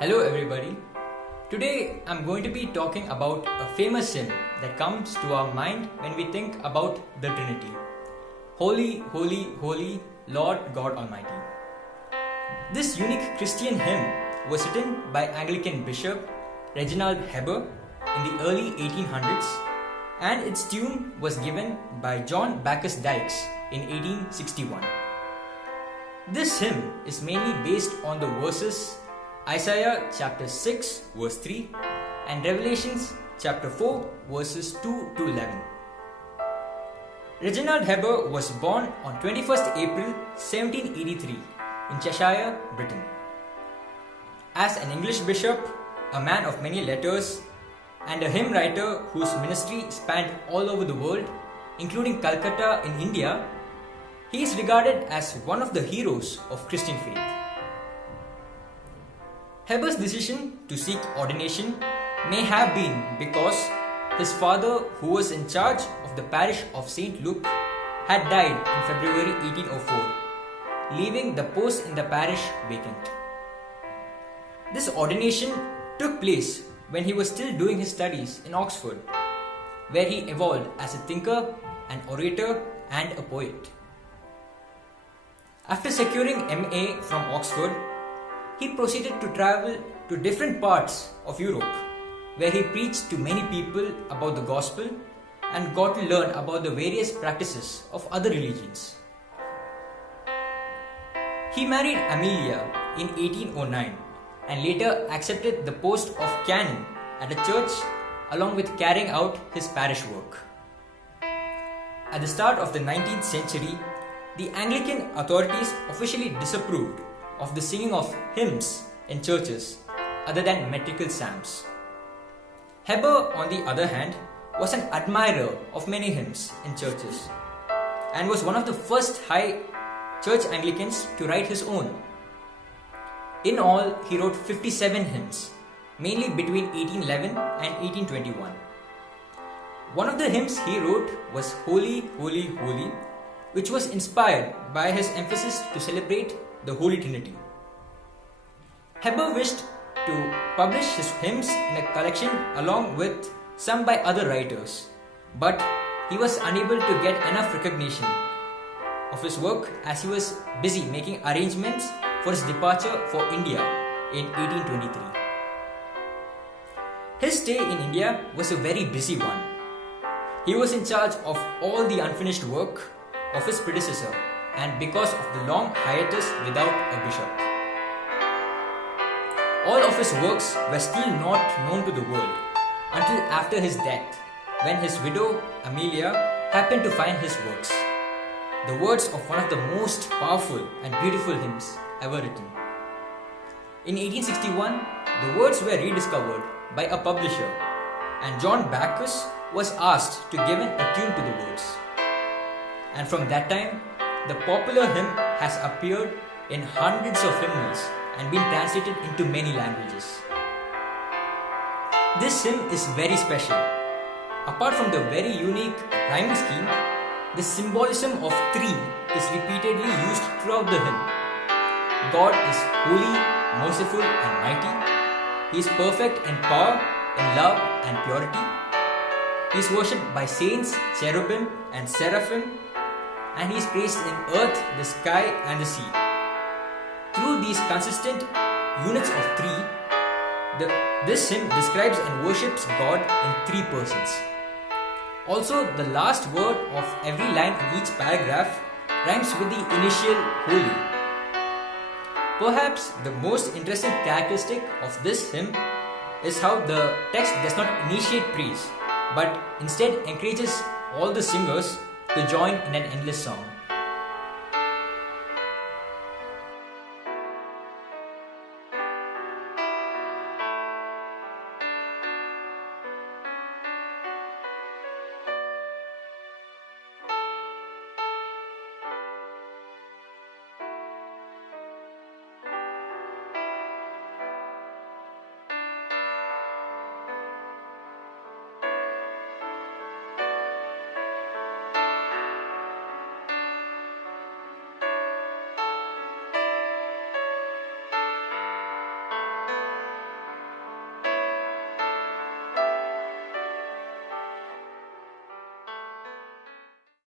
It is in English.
Hello everybody. Today I'm going to be talking about a famous hymn that comes to our mind when we think about the Trinity. Holy, holy, holy, Lord God Almighty. This unique Christian hymn was written by Anglican Bishop Reginald Heber in the early 1800s, and its tune was given by John Bacchus Dykes in 1861. This hymn is mainly based on the verses Isaiah chapter 6 verse 3 and Revelations chapter 4 verses 2 to 11. Reginald Heber was born on 21st April 1783 in Cheshire, Britain. As an English bishop, a man of many letters, and a hymn writer whose ministry spanned all over the world, including Calcutta in India, he is regarded as one of the heroes of Christian faith. Heber's decision to seek ordination may have been because his father, who was in charge of the parish of St. Luke, had died in February 1804, leaving the post in the parish vacant. This ordination took place when he was still doing his studies in Oxford, where he evolved as a thinker, an orator, and a poet. After securing MA from Oxford, he proceeded to travel to different parts of Europe, where he preached to many people about the gospel and got to learn about the various practices of other religions. He married Amelia in 1809 and later accepted the post of canon at a church along with carrying out his parish work. At the start of the 19th century, the Anglican authorities officially disapproved of the singing of hymns in churches other than metrical psalms. Heber, on the other hand, was an admirer of many hymns in churches and was one of the first high church Anglicans to write his own. In all, he wrote 57 hymns, mainly between 1811 and 1821. One of the hymns he wrote was Holy, Holy, Holy, which was inspired by his emphasis to celebrate the Holy Trinity. Heber wished to publish his hymns in a collection along with some by other writers, but he was unable to get enough recognition of his work as he was busy making arrangements for his departure for India in 1823. His stay in India was a very busy one. He was in charge of all the unfinished work of his predecessor, and because of the long hiatus without a bishop. All of his works were still not known to the world until after his death, when his widow, Amelia, happened to find his works, the words of one of the most powerful and beautiful hymns ever written. In 1861, the words were rediscovered by a publisher, and John Bacchus was asked to give a tune to the words. And from that time, the popular hymn has appeared in hundreds of hymnals and been translated into many languages. This hymn is very special. Apart from the very unique rhyming scheme, the symbolism of three is repeatedly used throughout the hymn. God is holy, merciful, and mighty. He is perfect in power, in love, and purity. He is worshipped by saints, cherubim, and seraphim, and he is praised in earth, the sky, and the sea. Through these consistent units of three, this hymn describes and worships God in three persons. Also, the last word of every line in each paragraph rhymes with the initial holy. Perhaps the most interesting characteristic of this hymn is how the text does not initiate praise, but instead encourages all the singers to join in an endless song.